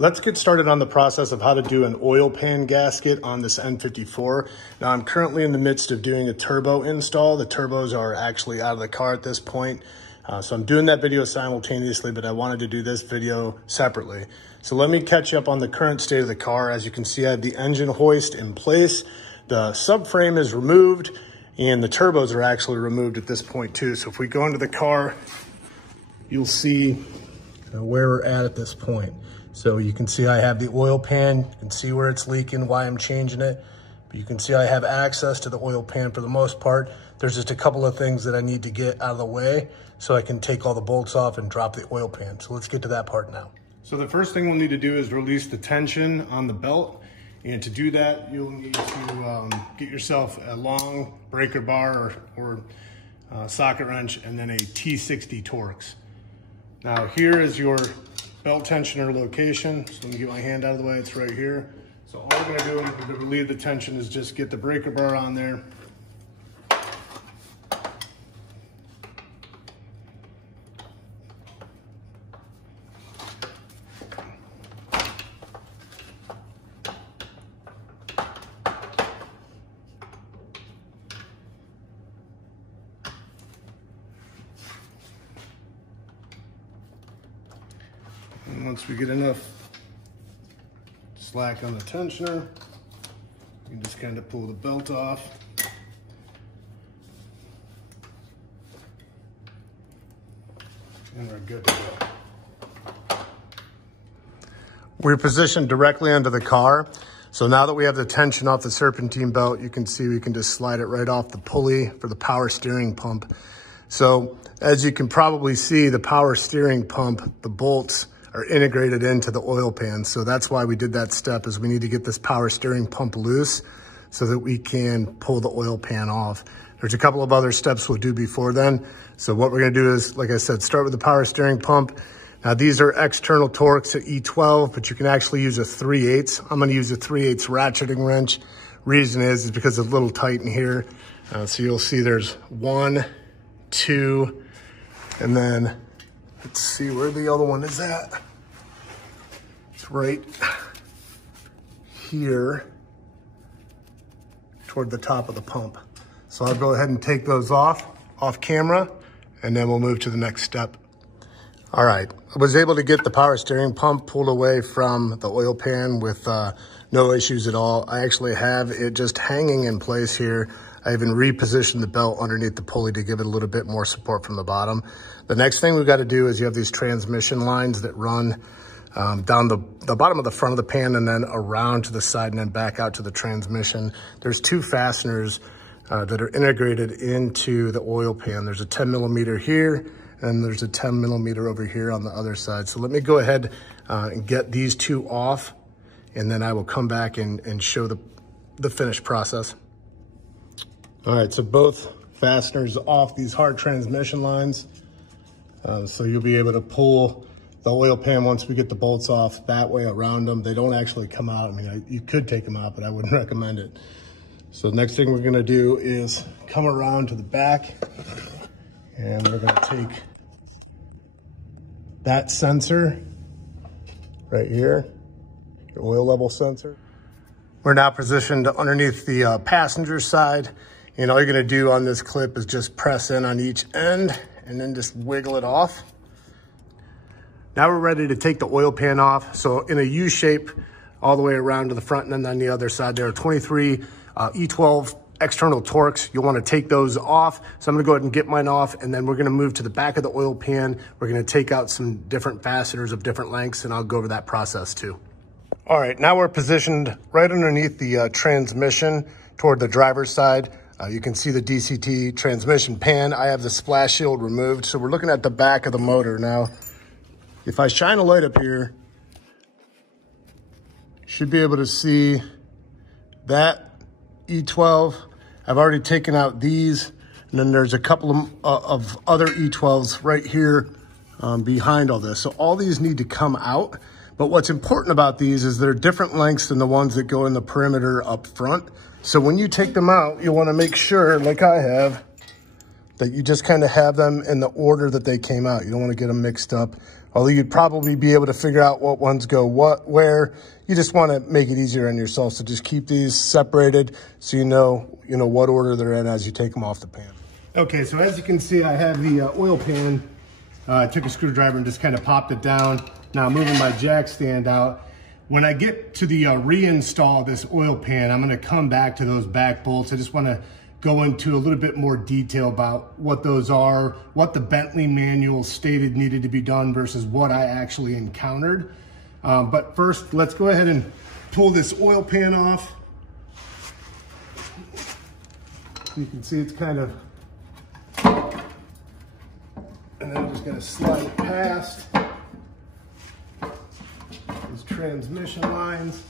Let's get started on the process of how to do an oil pan gasket on this N54. Now I'm currently in the midst of doing a turbo install. The turbos are actually out of the car at this point. So I'm doing that video simultaneously, but I wanted to do this video separately. So let me catch you up on the current state of the car. As you can see, I have the engine hoist in place. The subframe is removed and the turbos are actually removed at this point too. So if we go into the car, you'll see where we're at this point. So you can see I have the oil pan, you can see where it's leaking, why I'm changing it. But you can see I have access to the oil pan for the most part. There's just a couple of things that I need to get out of the way so I can take all the bolts off and drop the oil pan. So let's get to that part now. So the first thing we'll need to do is release the tension on the belt. And to do that, you'll need to get yourself a long breaker bar or socket wrench and then a T60 Torx. Now here is your belt tensioner location. So let me get my hand out of the way, it's right here. So all we're gonna do to relieve the tension is just get the breaker bar on there. And once we get enough slack on the tensioner, you can just kind of pull the belt off. And we're good to go. We're positioned directly under the car. So now that we have the tension off the serpentine belt, you can see we can just slide it right off the pulley for the power steering pump. So as you can probably see, the power steering pump, the bolts are integrated into the oil pan. So that's why we did that step, is we need to get this power steering pump loose so that we can pull the oil pan off. There's a couple of other steps we'll do before then. So what we're gonna do is, like I said, start with the power steering pump. Now these are external Torx at E12, but you can actually use a 3/8. I'm gonna use a 3/8 ratcheting wrench. Reason is because it's a little tight in here. So you'll see there's 1, 2, and then let's see where the other one is at. It's right here toward the top of the pump. So I'll go ahead and take those off camera, and then we'll move to the next step. All right, I was able to get the power steering pump pulled away from the oil pan with no issues at all. I actually have it just hanging in place here. I even repositioned the belt underneath the pulley to give it a little bit more support from the bottom. The next thing we've got to do is you have these transmission lines that run down the bottom of the front of the pan and then around to the side and then back out to the transmission. There's 2 fasteners that are integrated into the oil pan. There's a 10 millimeter here and there's a 10 millimeter over here on the other side. So let me go ahead and get these 2 off, and then I will come back and show the finished process. All right, so both fasteners off these hard transmission lines. So you'll be able to pull the oil pan once we get the bolts off that way around them. They don't actually come out. I mean, you could take them out, but I wouldn't recommend it. So the next thing we're gonna do is come around to the back, and we're gonna take that sensor right here, your oil level sensor. We're now positioned underneath the passenger side. And all you're gonna do on this clip is just press in on each end and then just wiggle it off. Now we're ready to take the oil pan off. So in a U shape all the way around to the front, and then on the other side, there are 23 E12 external Torx. You'll wanna take those off. So I'm gonna go ahead and get mine off, and then we're gonna move to the back of the oil pan. We're gonna take out some different fasteners of different lengths, and I'll go over that process too. All right, now we're positioned right underneath the transmission toward the driver's side. You can see the DCT transmission pan. I have the splash shield removed. So we're looking at the back of the motor. Now, if I shine a light up here, you should be able to see that E12. I've already taken out these, and then there's a couple of other E12s right here behind all this. So all these need to come out. But what's important about these is they're different lengths than the ones that go in the perimeter up front. So when you take them out, you want to make sure, like I have, that you just kind of have them in the order that they came out. You don't want to get them mixed up. although you'd probably be able to figure out what ones go where. You just want to make it easier on yourself. So just keep these separated so you know what order they're in as you take them off the pan. Okay, so as you can see, I have the oil pan. I took a screwdriver and just kind of popped it down. Now I'm moving my jack stand out. When I get to the reinstall this oil pan, I'm going to come back to those back bolts. I just want to go into a little bit more detail about what those are, what the Bentley manual stated needed to be done versus what I actually encountered. But first, let's go ahead and pull this oil pan off. You can see it's kind of, and then I'm just going to slide it past these transmission lines.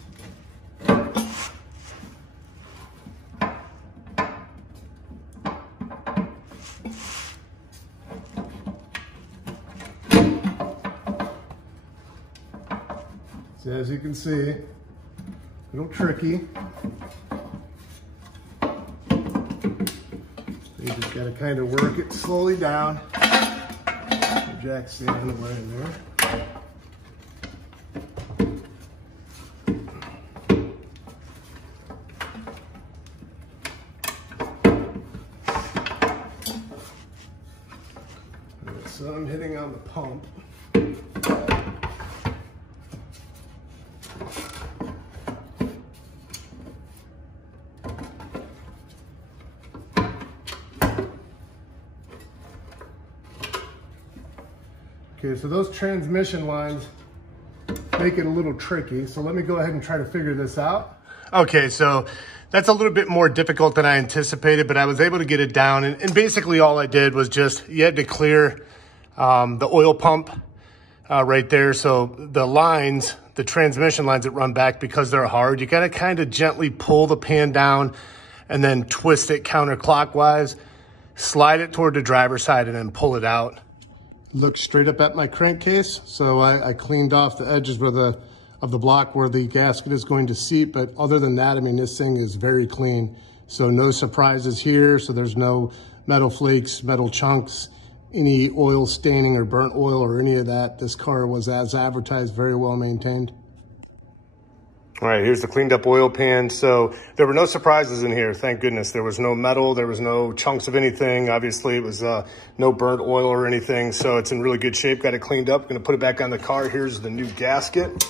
So as you can see, a little tricky. You just got to kind of work it slowly down. The jack stand away in there. So I'm hitting on the pump. Okay, so those transmission lines make it a little tricky. So let me go ahead and try to figure this out. Okay, so that's a little bit more difficult than I anticipated, but I was able to get it down. And basically all I did was just, you had to clear the oil pump right there. So the lines, the transmission lines that run back, because they're hard, you gotta kind of gently pull the pan down and then twist it counterclockwise, slide it toward the driver's side and then pull it out. Look straight up at my crankcase. So I cleaned off the edges of the block where the gasket is going to seat. But other than that, I mean, this thing is very clean. So no surprises here. So there's no metal flakes, metal chunks, any oil staining or burnt oil or any of that. This car was as advertised, very well maintained. All right, here's the cleaned up oil pan. So there were no surprises in here, thank goodness. There was no metal, there was no chunks of anything. Obviously, it was no burnt oil or anything, so it's in really good shape. Got it cleaned up, gonna put it back on the car. Here's the new gasket.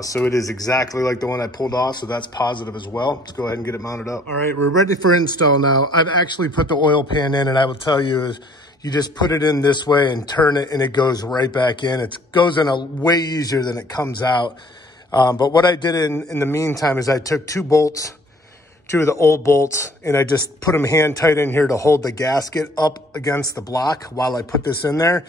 So it is exactly like the one I pulled off, so that's positive as well. Let's go ahead and get it mounted up. All right, we're ready for install now. I've actually put the oil pan in, and I will tell you is you just put it in this way and turn it, and it goes right back in. It goes in a way easier than it comes out. But what I did in the meantime is I took two of the old bolts, and I just put them hand tight in here to hold the gasket up against the block while I put this in there.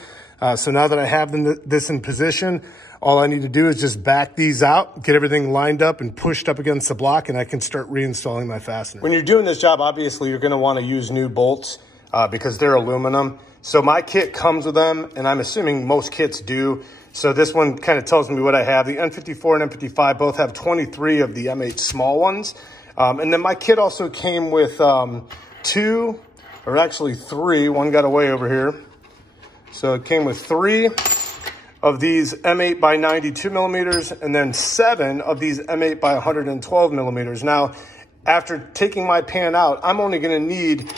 So now that I have this in position, all I need to do is just back these out, get everything lined up and pushed up against the block, and I can start reinstalling my fastener. When you're doing this job, obviously you're going to want to use new bolts because they're aluminum. So my kit comes with them, and I'm assuming most kits do. So this one kind of tells me what I have. The N54 and N55 both have 23 of the M8 small ones. And then my kit also came with two, or actually three. One got away over here. So it came with 3 of these M8 by 92 millimeters and then 7 of these M8 by 112 millimeters. Now, after taking my pan out, I'm only going to need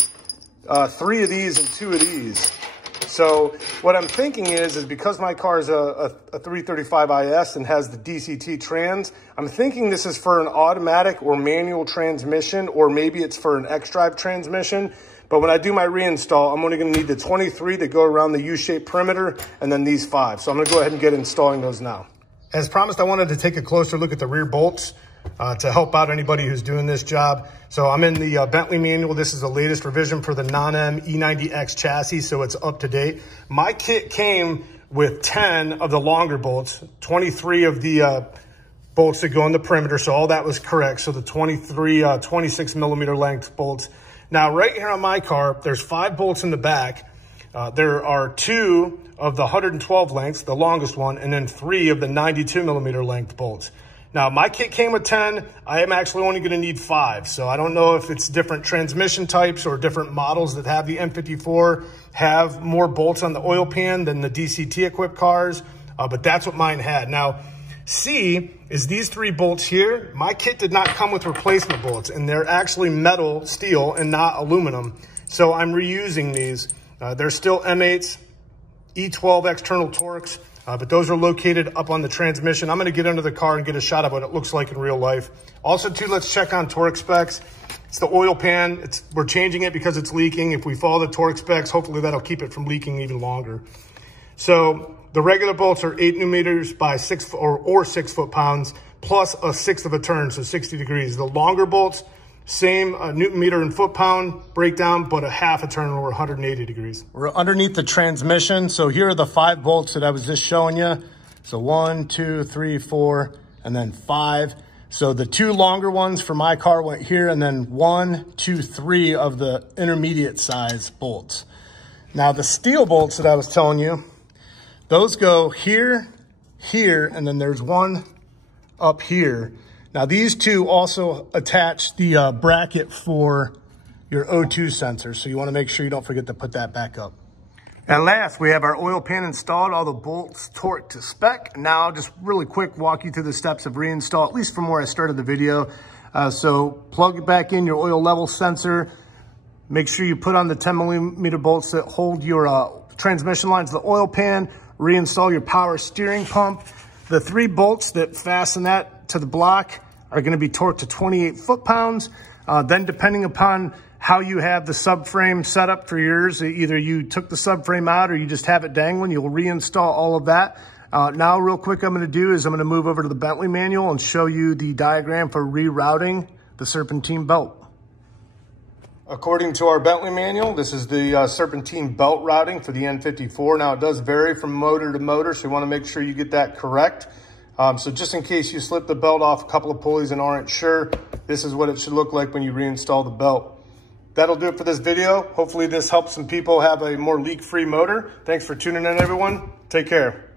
3 of these and 2 of these. So what I'm thinking is because my car is a 335 IS and has the DCT trans, I'm thinking this is for an automatic or manual transmission, or maybe it's for an X-drive transmission. But when I do my reinstall, I'm only going to need the 23 to go around the U-shaped perimeter and then these 5. So I'm going to go ahead and get installing those now. As promised, I wanted to take a closer look at the rear bolts to help out anybody who's doing this job. So I'm in the Bentley manual. This is the latest revision for the non-M E90X chassis, so it's up to date. My kit came with 10 of the longer bolts, 23 of the bolts that go in the perimeter, so all that was correct. So the 23, 26 millimeter length bolts. Now, right here on my car, there's 5 bolts in the back. There are 2 of the 112 lengths, the longest one, and then 3 of the 92 millimeter length bolts. Now, my kit came with 10. I am actually only going to need 5. So I don't know if it's different transmission types or different models that have the M54 have more bolts on the oil pan than the DCT equipped cars. but that's what mine had. Now, C is these 3 bolts here. My kit did not come with replacement bolts, and they're actually metal steel and not aluminum. So I'm reusing these. They're still M8s, E12 external Torx, but those are located up on the transmission. I'm gonna get under the car and get a shot of what it looks like in real life. Also too, let's check on torque specs. It's the oil pan. We're changing it because it's leaking. If we follow the torque specs, hopefully that'll keep it from leaking even longer. So the regular bolts are 8 newton-meters by 6 foot-pounds, plus a 1/6 of a turn, so 60 degrees. The longer bolts, same newton-meter and foot-pound breakdown, but a half a turn or 180 degrees. We're underneath the transmission. So here are the 5 bolts that I was just showing you. So 1, 2, 3, 4, and then 5. So the 2 longer ones for my car went here, and then 1, 2, 3 of the intermediate size bolts. Now the steel bolts that I was telling you, those go here, here, and then there's one up here. Now these 2 also attach the bracket for your O2 sensor. So you wanna make sure you don't forget to put that back up. And last, we have our oil pan installed, all the bolts torqued to spec. Now I'll just really quick walk you through the steps of reinstall, at least from where I started the video. So plug back in your oil level sensor. Make sure you put on the 10mm bolts that hold your transmission lines, the oil pan. Reinstall your power steering pump. The 3 bolts that fasten that to the block are going to be torqued to 28 foot-pounds. Then depending upon how you have the subframe set up for yours, either you took the subframe out or you just have it dangling, you'll reinstall all of that. Now real quick, I'm going to do is I'm going to move over to the Bentley manual and show you the diagram for rerouting the Serpentine belt. According to our Bentley manual, this is the Serpentine belt routing for the N54. Now, it does vary from motor to motor, so you want to make sure you get that correct. So just in case you slip the belt off a couple of pulleys and aren't sure, this is what it should look like when you reinstall the belt. That'll do it for this video. Hopefully this helps some people have a more leak-free motor. Thanks for tuning in, everyone. Take care.